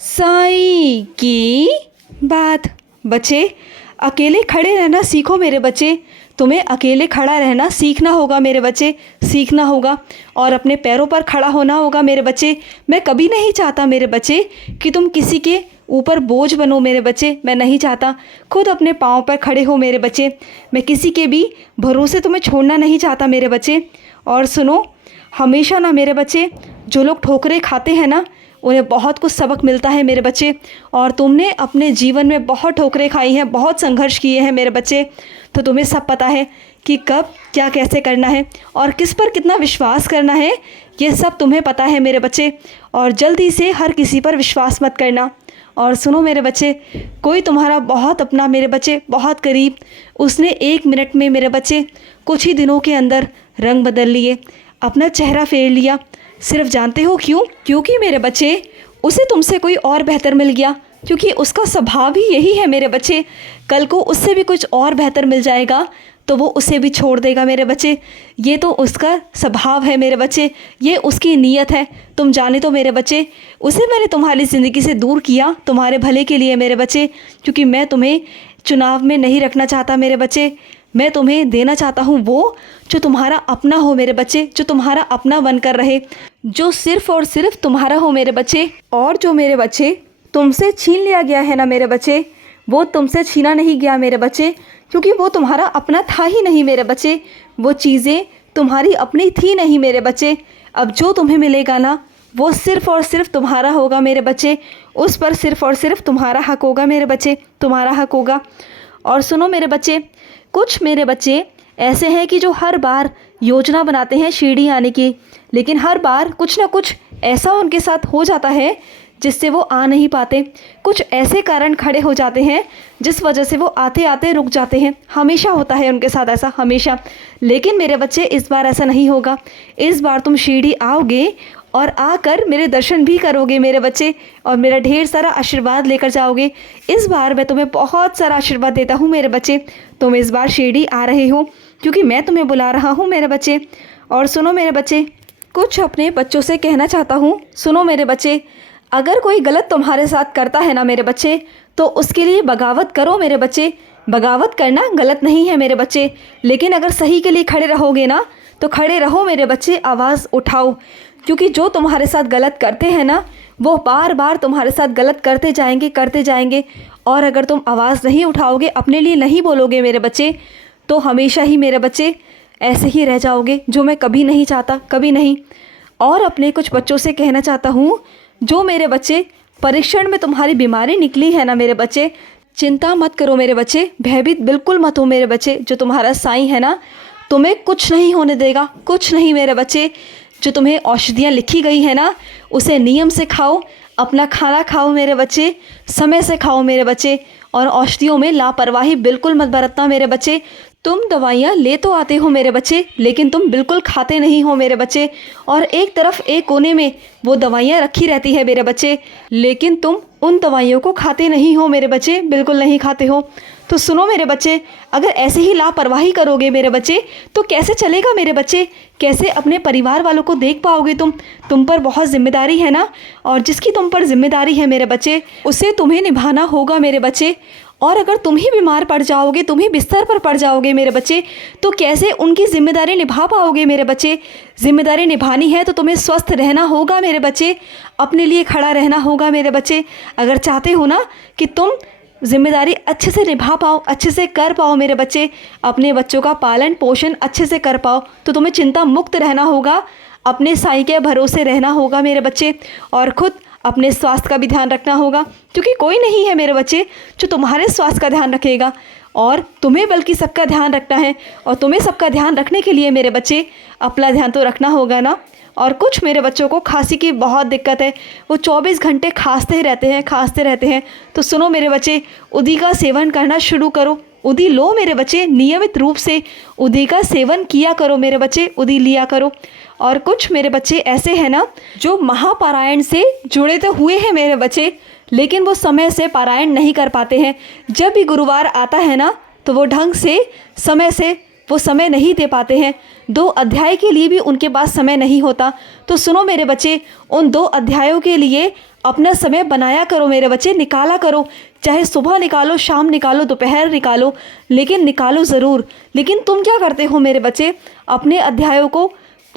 साईं की बात। बच्चे, अकेले खड़े रहना सीखो मेरे बच्चे। तुम्हें अकेले खड़ा रहना सीखना होगा मेरे बच्चे, सीखना होगा और अपने पैरों पर खड़ा होना होगा मेरे बच्चे। मैं कभी नहीं चाहता मेरे बच्चे कि तुम किसी के ऊपर बोझ बनो मेरे बच्चे। मैं नहीं चाहता, खुद अपने पाँव पर खड़े हो मेरे बच्चे। मैं किसी के भी भरोसे तुम्हें छोड़ना नहीं चाहता मेरे बच्चे। और सुनो, हमेशा ना मेरे बच्चे, जो लोग ठोकरें खाते हैं ना, उन्हें बहुत कुछ सबक मिलता है मेरे बच्चे। और तुमने अपने जीवन में बहुत ठोकरें खाई हैं, बहुत संघर्ष किए हैं मेरे बच्चे, तो तुम्हें सब पता है कि कब क्या कैसे करना है और किस पर कितना विश्वास करना है। ये सब तुम्हें पता है मेरे बच्चे। और जल्दी से हर किसी पर विश्वास मत करना। और सुनो मेरे बच्चे, कोई तुम्हारा बहुत अपना मेरे बच्चे, बहुत करीब, उसने 1 मिनट में मेरे बच्चे कुछ ही दिनों के अंदर रंग बदल लिए, अपना चेहरा फेर लिया। सिर्फ जानते हो क्यों? क्योंकि मेरे बच्चे उसे तुमसे कोई और बेहतर मिल गया, क्योंकि उसका स्वभाव ही यही है मेरे बच्चे। कल को उससे भी कुछ और बेहतर मिल जाएगा तो वो उसे भी छोड़ देगा मेरे बच्चे। ये तो उसका स्वभाव है मेरे बच्चे, ये उसकी नीयत है। तुम जाने तो मेरे बच्चे, उसे मैंने तुम्हारी ज़िंदगी से दूर किया तुम्हारे भले के लिए मेरे बच्चे, क्योंकि मैं तुम्हें चुनाव में नहीं रखना चाहता मेरे बच्चे। मैं तुम्हें देना चाहता हूँ वो जो तुम्हारा अपना हो मेरे बच्चे, जो तुम्हारा अपना बनकर रहे, जो सिर्फ़ और सिर्फ तुम्हारा हो मेरे बच्चे। और जो मेरे बच्चे तुमसे छीन लिया गया है ना मेरे बच्चे, वो तुमसे छीना नहीं गया मेरे बच्चे, क्योंकि वो तुम्हारा अपना था ही नहीं मेरे बच्चे। वो चीज़ें तुम्हारी अपनी थी नहीं मेरे बच्चे। अब जो तुम्हें मिलेगा ना, वो सिर्फ़ और सिर्फ तुम्हारा होगा मेरे बच्चे। उस पर सिर्फ़ और सिर्फ तुम्हारा हक होगा मेरे बच्चे, तुम्हारा हक होगा। और सुनो मेरे बच्चे, कुछ मेरे बच्चे ऐसे हैं कि जो हर बार योजना बनाते हैं शिरडी आने की, लेकिन हर बार कुछ ना कुछ ऐसा उनके साथ हो जाता है जिससे वो आ नहीं पाते। कुछ ऐसे कारण खड़े हो जाते हैं जिस वजह से वो आते आते रुक जाते हैं। हमेशा होता है उनके साथ ऐसा, हमेशा। लेकिन मेरे बच्चे, इस बार ऐसा नहीं होगा। इस बार तुम शिरडी आओगे और आकर मेरे दर्शन भी करोगे मेरे बच्चे, और मेरा ढेर सारा आशीर्वाद लेकर जाओगे। इस बार मैं तुम्हें बहुत सारा आशीर्वाद देता हूँ मेरे बच्चे। तुम इस बार शिरडी आ रहे हो क्योंकि मैं तुम्हें बुला रहा हूँ मेरे बच्चे। और सुनो मेरे बच्चे, कुछ अपने बच्चों से कहना चाहता हूँ। सुनो मेरे बच्चे, अगर कोई गलत तुम्हारे साथ करता है ना मेरे बच्चे, तो उसके लिए बगावत करो मेरे बच्चे। बगावत करना गलत नहीं है मेरे बच्चे, लेकिन अगर सही के लिए खड़े रहोगे ना, तो खड़े रहो मेरे बच्चे, आवाज़ उठाओ। क्योंकि जो तुम्हारे साथ गलत करते हैं ना, वो बार बार तुम्हारे साथ गलत करते जाएंगे, करते जाएंगे। और अगर तुम आवाज़ नहीं उठाओगे, अपने लिए नहीं बोलोगे मेरे बच्चे, तो हमेशा ही मेरे बच्चे ऐसे ही रह जाओगे, जो मैं कभी नहीं चाहता, कभी नहीं। और अपने कुछ बच्चों से कहना चाहता हूँ, जो मेरे बच्चे परीक्षण में तुम्हारी बीमारी निकली है ना मेरे बच्चे, चिंता मत करो मेरे बच्चे, भयभीत बिल्कुल मत हो मेरे बच्चे। जो तुम्हारा साईं है ना, तुम्हें कुछ नहीं होने देगा, कुछ नहीं मेरे बच्चे। जो तुम्हें औषधियाँ लिखी गई है ना, उसे नियम से खाओ, अपना खाना खाओ मेरे बच्चे, समय से खाओ मेरे बच्चे। और औषधियों में लापरवाही बिल्कुल मत बरतना मेरे बच्चे। तुम दवाइयाँ ले तो आते हो मेरे बच्चे, लेकिन तुम बिल्कुल खाते नहीं हो मेरे बच्चे। और एक तरफ एक कोने में वो दवाइयाँ रखी रहती है मेरे बच्चे, लेकिन तुम उन दवाइयों को खाते नहीं हो मेरे बच्चे, बिल्कुल नहीं खाते हो। तो सुनो मेरे बच्चे, अगर ऐसे ही लापरवाही करोगे मेरे बच्चे, तो कैसे चलेगा मेरे बच्चे? कैसे अपने परिवार वालों को देख पाओगे तुम पर बहुत जिम्मेदारी है ना, और जिसकी तुम पर जिम्मेदारी है मेरे बच्चे, उसे तुम्हें निभाना होगा मेरे बच्चे। और अगर तुम ही बीमार पड़ जाओगे, तुम ही बिस्तर पर पड़ जाओगे मेरे बच्चे, तो कैसे उनकी जिम्मेदारी निभा पाओगे मेरे बच्चे? जिम्मेदारी निभानी है तो तुम्हें स्वस्थ रहना होगा मेरे बच्चे, अपने लिए खड़ा रहना होगा मेरे बच्चे। अगर चाहते हो ना कि तुम जिम्मेदारी अच्छे से निभा पाओ, अच्छे से कर पाओ मेरे बच्चे, अपने बच्चों का पालन पोषण अच्छे से कर पाओ, तो तुम्हें चिंता मुक्त रहना होगा, अपने साईं के भरोसे रहना होगा मेरे बच्चे। और खुद अपने स्वास्थ्य का भी ध्यान रखना होगा, क्योंकि कोई नहीं है मेरे बच्चे जो तुम्हारे स्वास्थ्य का ध्यान रखेगा, और तुम्हें बल्कि सबका ध्यान रखना है। और तुम्हें सबका ध्यान रखने के लिए मेरे बच्चे अपना ध्यान तो रखना होगा ना। और कुछ मेरे बच्चों को खांसी की बहुत दिक्कत है, वो 24 घंटे खांसते रहते हैं, खांसते रहते हैं। तो सुनो मेरे बच्चे, उदी का सेवन करना शुरू करो। उदी लो मेरे बच्चे, नियमित रूप से उदी का सेवन किया करो मेरे बच्चे, उदी लिया करो। और कुछ मेरे बच्चे ऐसे हैं ना, जो महापारायण से जुड़े तो हुए हैं मेरे बच्चे, लेकिन वो समय से पारायण नहीं कर पाते हैं। जब भी गुरुवार आता है ना, तो वो ढंग से समय से वो समय नहीं दे पाते हैं। 2 अध्याय के लिए भी उनके पास समय नहीं होता। तो सुनो मेरे बच्चे, उन 2 अध्यायों के लिए अपना समय बनाया करो मेरे बच्चे, निकाला करो। चाहे सुबह निकालो, शाम निकालो, दोपहर निकालो, लेकिन निकालो ज़रूर। लेकिन तुम क्या करते हो मेरे बच्चे, अपने अध्यायों को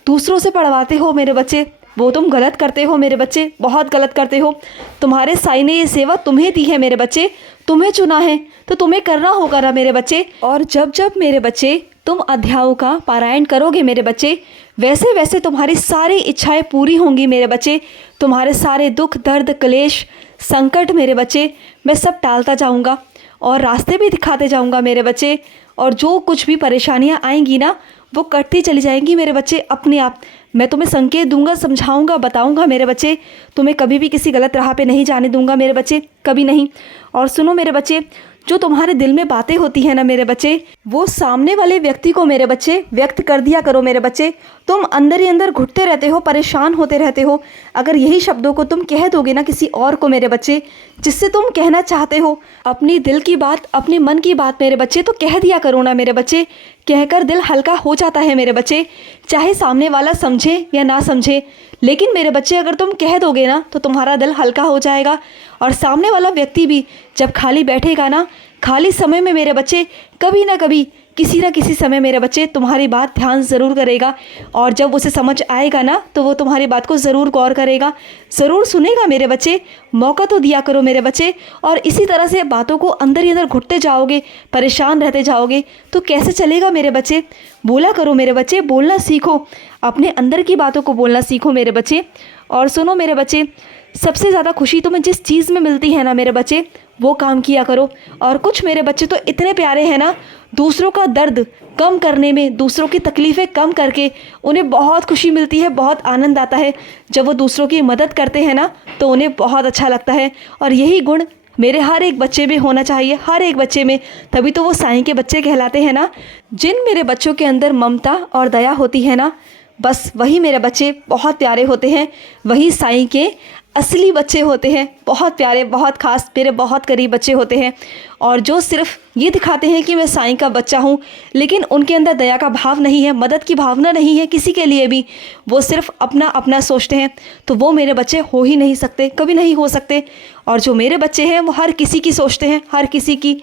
दूसरों से पढ़वाते हो मेरे बच्चे। वो तुम गलत करते हो मेरे बच्चे, बहुत गलत करते हो। तुम्हारे साईं ने ये सेवा तुम्हें दी है मेरे बच्चे, तुम्हें चुना है, तो तुम्हें करना होगा ना मेरे बच्चे। और जब जब मेरे बच्चे तुम अध्यायों का पारायण करोगे मेरे बच्चे, वैसे वैसे तुम्हारी सारी इच्छाएं पूरी होंगी मेरे बच्चे। तुम्हारे सारे दुख, दर्द, क्लेश, संकट मेरे बच्चे मैं सब टालता जाऊंगा और रास्ते भी दिखाते जाऊंगा मेरे बच्चे। और जो कुछ भी परेशानियां आएंगी ना, वो कटती चली जाएंगी मेरे बच्चे अपने आप। मैं तुम्हें संकेत दूंगा, समझाऊंगा, बताऊंगा मेरे बच्चे। तुम्हें कभी भी किसी गलत राह पे नहीं जाने दूंगा मेरे बच्चे, कभी नहीं। और सुनो मेरे बच्चे, जो तुम्हारे दिल में बातें होती हैं ना मेरे बच्चे, वो सामने वाले व्यक्ति को मेरे बच्चे व्यक्त कर दिया करो मेरे बच्चे। तुम अंदर ही अंदर घुटते रहते हो, परेशान होते रहते हो। अगर यही शब्दों को तुम कह दोगे ना किसी और को मेरे बच्चे, जिससे तुम कहना चाहते हो अपनी दिल की बात, अपने मन की बात मेरे बच्चे, तो कह दिया करो ना मेरे बच्चे। कहकर दिल हल्का हो जाता है मेरे बच्चे, चाहे सामने वाला समझे या ना समझे। लेकिन मेरे बच्चे अगर तुम कह दोगे ना, तो तुम्हारा दिल हल्का हो जाएगा। और सामने वाला व्यक्ति भी जब खाली बैठेगा ना, खाली समय में मेरे बच्चे, कभी ना कभी, किसी ना किसी समय मेरे बच्चे तुम्हारी बात ध्यान ज़रूर करेगा। और जब उसे समझ आएगा ना, तो वो तुम्हारी बात को ज़रूर गौर करेगा, ज़रूर सुनेगा मेरे बच्चे। मौका तो दिया करो मेरे बच्चे। और इसी तरह से बातों को अंदर ही अंदर घुटते जाओगे, परेशान रहते जाओगे, तो कैसे चलेगा मेरे बच्चे। बोला करो मेरे बच्चे, बोलना सीखो, अपने अंदर की बातों को बोलना सीखो मेरे बच्चे। और सुनो मेरे बच्चे, सबसे ज़्यादा खुशी तुम्हें जिस चीज़ में मिलती है ना मेरे बच्चे, वो काम किया करो। और कुछ मेरे बच्चे तो इतने प्यारे हैं ना, दूसरों का दर्द कम करने में, दूसरों की तकलीफ़ें कम करके उन्हें बहुत खुशी मिलती है, बहुत आनंद आता है। जब वो दूसरों की मदद करते हैं ना, तो उन्हें बहुत अच्छा लगता है। और यही गुण मेरे हर एक बच्चे में होना चाहिए, हर एक बच्चे में, तभी तो वो साईं के बच्चे कहलाते हैं ना। जिन मेरे बच्चों के अंदर ममता और दया होती है ना, बस वही मेरे बच्चे बहुत प्यारे होते हैं, वही साईं के असली बच्चे होते हैं। बहुत प्यारे, बहुत खास, मेरे बहुत करीब बच्चे होते हैं। और जो सिर्फ ये दिखाते हैं कि मैं साईं का बच्चा हूँ, लेकिन उनके अंदर दया का भाव नहीं है, मदद की भावना नहीं है किसी के लिए भी, वो सिर्फ अपना अपना सोचते हैं, तो वो मेरे बच्चे हो ही नहीं सकते, कभी नहीं हो सकते। और जो मेरे बच्चे हैं, वो हर किसी की सोचते हैं, हर किसी की।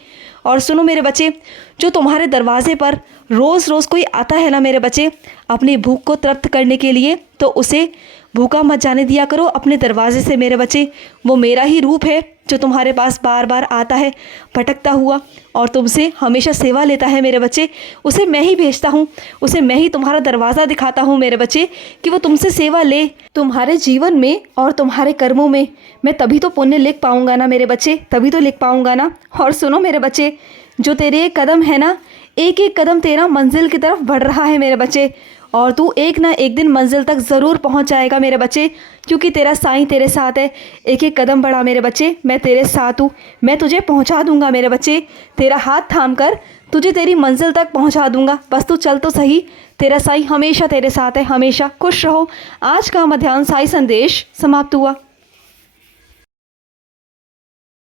और सुनो मेरे बच्चे, जो तुम्हारे दरवाजे पर रोज़ रोज़ कोई आता है ना मेरे बच्चे, अपनी भूख को तृप्त करने के लिए, तो उसे भूखा मत जाने दिया करो अपने दरवाजे से मेरे बच्चे। वो मेरा ही रूप है जो तुम्हारे पास बार बार आता है भटकता हुआ, और तुमसे हमेशा सेवा लेता है मेरे बच्चे। उसे मैं ही भेजता हूँ, उसे मैं ही तुम्हारा दरवाज़ा दिखाता हूँ मेरे बच्चे, कि वो तुमसे सेवा ले तुम्हारे जीवन में और तुम्हारे कर्मों में। मैं तभी तो पुण्य लिख पाऊँगा ना मेरे बच्चे, तभी तो लिख पाऊँगा ना। और सुनो मेरे बच्चे, जो तेरे कदम है ना, एक एक कदम तेरा मंजिल की तरफ बढ़ रहा है मेरे बच्चे। और तू एक ना एक दिन मंजिल तक ज़रूर पहुंच जाएगा मेरे बच्चे, क्योंकि तेरा साईं तेरे साथ है। एक एक कदम बढ़ा मेरे बच्चे, मैं तेरे साथ हूँ, मैं तुझे पहुंचा दूंगा मेरे बच्चे। तेरा हाथ थाम कर तुझे तेरी मंजिल तक पहुंचा दूंगा, बस तू चल तो सही। तेरा साईं हमेशा तेरे साथ है, हमेशा। खुश रहो। आज का मध्याह्न साईं संदेश समाप्त हुआ।